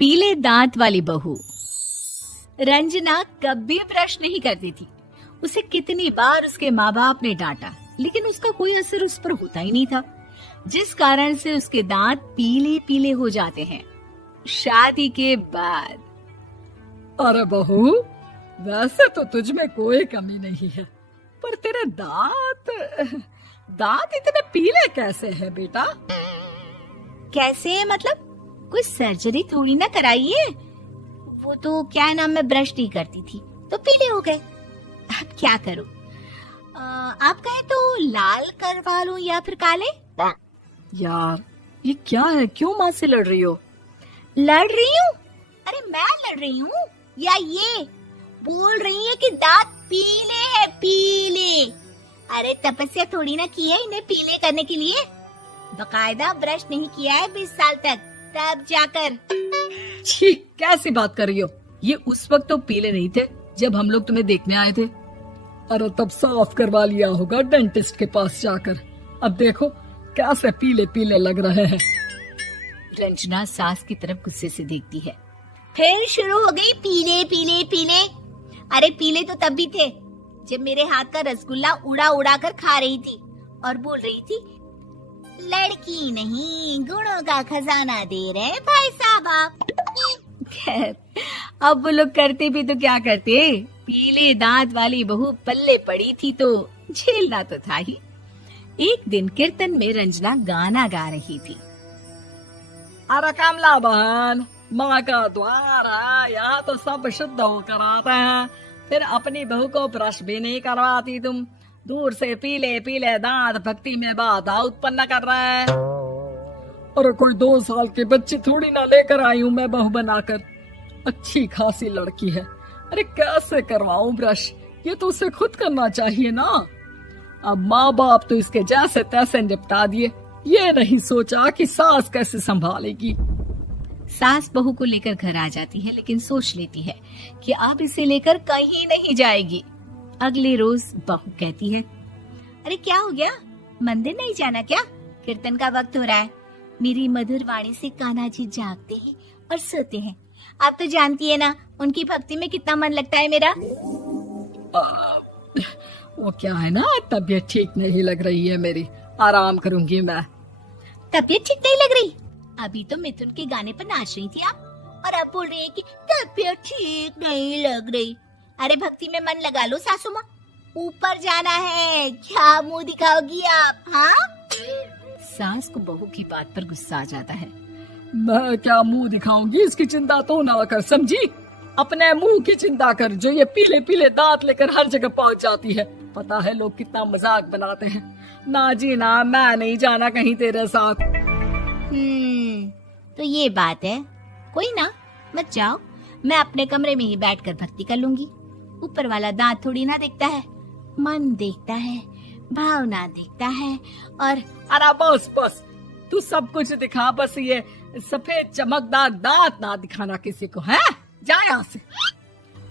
पीले दांत वाली बहू। रंजना कभी ब्रश नहीं करती थी। उसे कितनी बार उसके माँ बाप ने डांटा, लेकिन उसका कोई असर उस पर होता ही नहीं था, जिस कारण से उसके दांत पीले पीले हो जाते हैं। शादी के बाद अरे बहू, वैसे तो तुझ में कोई कमी नहीं है, पर तेरे दांत इतने पीले कैसे हैं बेटा? कैसे मतलब? कोई सर्जरी थोड़ी ना कराइए। वो तो क्या नाम, मैं ब्रश नहीं करती थी तो पीले हो गए। अब क्या करूं? आप कहें तो लाल करवा लूं या फिर काले? यार ये क्या है, क्यों माँ से लड़ रही हो? लड़ रही हूँ? अरे मैं लड़ रही हूँ या ये बोल रही है कि दांत पीले हैं, पीले। अरे तपस्या थोड़ी ना की है इन्हें पीले करने के लिए। बकायदा ब्रश नहीं किया है 20 साल तक, तब जाकर। छी, कैसी बात कर रही हो? ये उस वक्त तो पीले नहीं थे जब हम लोग तुम्हें देखने आए थे। अरे तब साफ करवा लिया होगा डेंटिस्ट के पास जाकर। अब देखो कैसे पीले पीले लग रहे हैं। रंजना सास की तरफ गुस्से से देखती है। फिर शुरू हो गई पीले पीले पीले। अरे पीले तो तब भी थे जब मेरे हाथ का रसगुल्ला उड़ा उड़ा कर खा रही थी और बोल रही थी, लड़की नहीं गुणों का खजाना दे रहे भाई साहब आप। खैर, अब वो लोग करते भी तो क्या करते, पीले दांत वाली बहू पल्ले पड़ी थी तो झेलना तो था ही। एक दिन कीर्तन में रंजना गाना गा रही थी। अरे कमला बहन, माँ का द्वार है, यहाँ तो सब शुद्ध होकर आते हैं, फिर अपनी बहू को ब्रश भी नहीं करवाती तुम। दूर से पीले पीले दांत भक्ति में बाधा उत्पन्न कर रहे हैं। अरे कोई 2 साल के बच्चे थोड़ी ना लेकर आई हूँ मैं बहू बनाकर। अच्छी खासी लड़की है, अरे कैसे करवाऊं ब्रश? ये तो उसे खुद करना चाहिए ना। अब माँ बाप तो इसके जैसे तैसे निपटा दिए, ये नहीं सोचा कि सास कैसे संभालेगी। सास बहू को लेकर घर आ जाती है, लेकिन सोच लेती है कि अब इसे लेकर कहीं नहीं जाएगी। अगले रोज बहू कहती है, अरे क्या हो गया, मंदिर नहीं जाना क्या? कीर्तन का वक्त हो रहा है। मेरी मधुर वाणी से कान्हा जी जागते हैं और सोते हैं। आप तो जानती है ना उनकी भक्ति में कितना मन लगता है मेरा। वो क्या है ना, तबीयत ठीक नहीं लग रही है मेरी, आराम करूंगी मैं। तबीयत ठीक नहीं लग रही? अभी तो मिथुन के गाने पर नाच रही थी आप, और अब बोल रही है कि तबीयत ठीक नहीं लग रही। अरे भक्ति में मन लगा लो सासू माँ, ऊपर जाना है, क्या मुंह दिखाओगी आप? हाँ? सास को बहू की बात पर गुस्सा आ जाता है। मैं क्या मुंह दिखाऊंगी, इसकी चिंता तो ना कर, समझी? अपने मुंह की चिंता कर, जो ये पीले पीले दांत लेकर हर जगह पहुंच जाती है। पता है लोग कितना मजाक बनाते हैं। ना जी ना, मैं नहीं जाना कहीं तेरे साथ। तो ये बात है, कोई ना, मत जाओ, मैं अपने कमरे में ही बैठकर भक्ति कर लूंगी। ऊपर वाला दांत थोड़ी ना देखता है, मन देखता है, भावना देखता है। और अरे बस बस, तू सब कुछ दिखा, बस ये सफेद चमकदार दांत ना दिखाना किसी को, है? जा यहाँ से।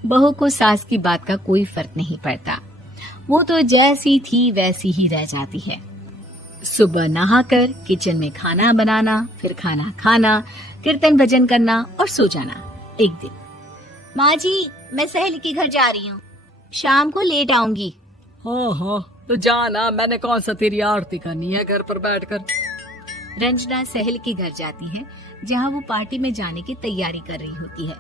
बहू को सास की बात का कोई फर्क नहीं पड़ता, वो तो जैसी थी वैसी ही रह जाती है। सुबह नहाकर किचन में खाना बनाना, फिर खाना खाना, कीर्तन भजन करना और सो जाना। एक दिन, माँ जी मैं सहेली के घर जा रही हूँ, शाम को लेट आऊंगी। हाँ हाँ तो जाना, मैंने कौन सा तेरी आरती करनी है घर पर बैठकर। रंजना सहेली के घर जाती है, जहाँ वो पार्टी में जाने की तैयारी कर रही होती है।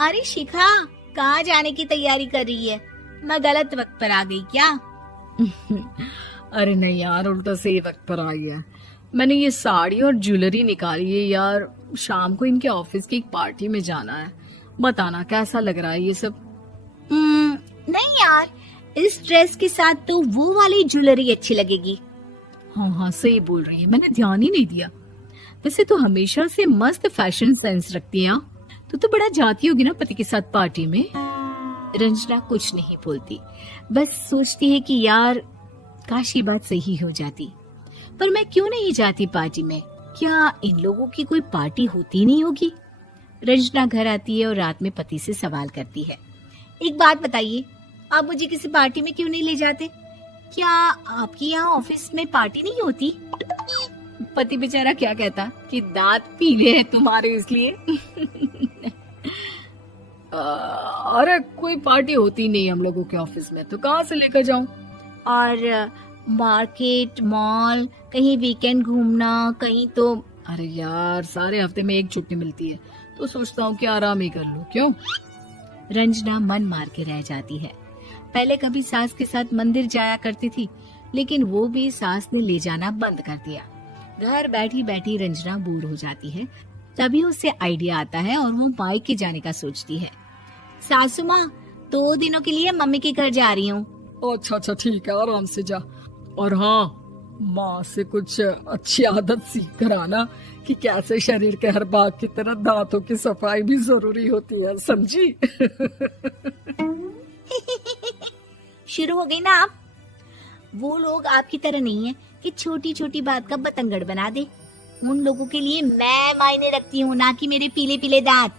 अरे शिखा, कहाँ जाने की तैयारी कर रही है? मैं गलत वक्त पर आ गई क्या? अरे नहीं यार, उल्टा सही वक्त पर आ गया। मैंने ये साड़ी और ज्वेलरी निकाली है यार, शाम को इनके ऑफिस की एक पार्टी में जाना है। बताना कैसा लग रहा है ये सब? नहीं यार, इस ड्रेस के साथ तो वो वाली ज्वेलरी अच्छी लगेगी। हाँ हाँ सही बोल रही है, मैंने ध्यान ही नहीं दिया। वैसे तो हमेशा से मस्त फैशन सेंस रखती है। तो बड़ा जाती होगी ना पति के साथ पार्टी में। रंजना कुछ नहीं बोलती, बस सोचती है कि यार काश ये बात सही हो जाती, पर मैं क्यों नहीं जाती पार्टी में? क्या इन लोगों की कोई पार्टी होती नहीं होगी? रंजना घर आती है और रात में पति से सवाल करती है, एक बात बताइए, आप मुझे किसी पार्टी में क्यों नहीं ले जाते? क्या आपके यहाँ ऑफिस में पार्टी नहीं होती? पति बेचारा क्या कहता कि दांत पीले हैं तुम्हारे इसलिए। अरे कोई पार्टी होती नहीं हम लोगों के ऑफिस में, तो कहाँ से लेकर जाऊं? और मार्केट, मॉल, कहीं वीकेंड घूमना, कहीं तो। अरे यार, सारे हफ्ते में एक छुट्टी मिलती है, तो सोचता हूँ कि आराम ही कर लूं। क्यों? रंजना मन मार के रह जाती है। पहले कभी सास के साथ मंदिर जाया करती थी, लेकिन वो भी सास ने ले जाना बंद कर दिया। घर बैठी बैठी रंजना बोर हो जाती है। तभी उसे आइडिया आता है और वो मायके जाने का सोचती है। सासू माँ, 2 दिनों के लिए मम्मी के घर जा रही हूँ। अच्छा अच्छा, ठीक है, आराम से जा। और हाँ, माँ से कुछ अच्छी आदत सीख कर आना कि कैसे शरीर के हर भाग की तरह दांतों की सफाई भी जरूरी होती है, समझी? शुरू हो गई ना आप। वो लोग आपकी तरह नहीं है कि छोटी छोटी बात का बतंगड़ बना दे। उन लोगों के लिए मैं मायने रखती हूँ, ना कि मेरे पीले पीले दांत।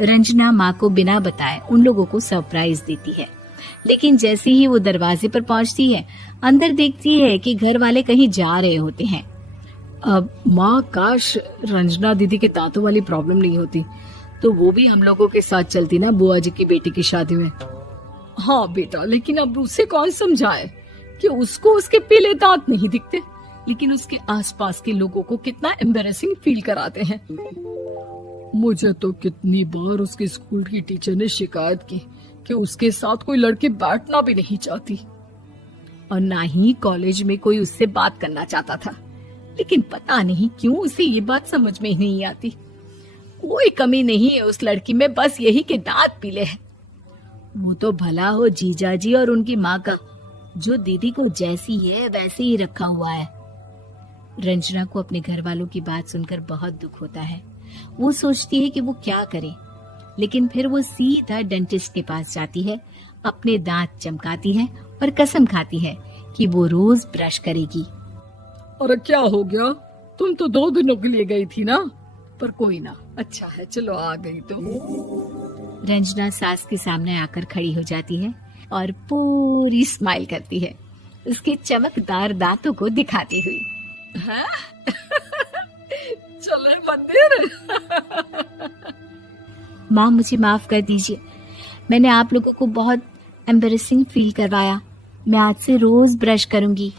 रंजना माँ को बिना बताए उन लोगों को सरप्राइज देती है, लेकिन जैसे ही वो दरवाजे पर पहुंचती है, अंदर देखती है कि घर वाले कहीं जा रहे होते हैं। अब माँ, काश रंजना दीदी के दांतों वाली प्रॉब्लम नहीं होती, तो वो भी हम लोगों के साथ चलती ना बुआ जी की बेटी की शादी में। हाँ बेटा, लेकिन अब उसे कौन समझाए कि उसको उसके पीले दांत नहीं दिखते, लेकिन उसके आसपास के लोगों को कितना एम्बैरेसिंग फील कराते हैं। मुझे तो कितनी बार उसके स्कूल की टीचर ने शिकायत की कि उसके साथ कोई लड़की बैठना भी नहीं चाहती, और ना ही कॉलेज में कोई उससे बात करना चाहता था। लेकिन पता नहीं क्यों उसे ये बात समझ में ही नहीं आती। कोई कमी नहीं है उस लड़की में, बस यही कि दांत पीले हैं। वो तो भला हो जीजा जी और उनकी माँ का, जो दीदी को जैसी है वैसे ही रखा हुआ है। रंजना को अपने घर वालों की बात सुनकर बहुत दुख होता है। वो सोचती है कि वो क्या करे, लेकिन फिर वो सीधा डेंटिस्ट के पास जाती है, अपने दांत चमकाती है और कसम खाती है कि वो रोज ब्रश करेगी। अरे क्या हो गया? तुम तो 2 दिनों के लिए गई थी ना। पर कोई ना, अच्छा है, चलो आ गई तो। रंजना सास के सामने आकर खड़ी हो जाती है और पूरी स्माइल करती है, उसके चमकदार दांतों को दिखाती हुई। हैं? चले मंदिर? माँ, मुझे माफ कर दीजिए, मैंने आप लोगों को बहुत एम्बैरेसिंग फील करवाया। मैं आज से रोज ब्रश करूंगी।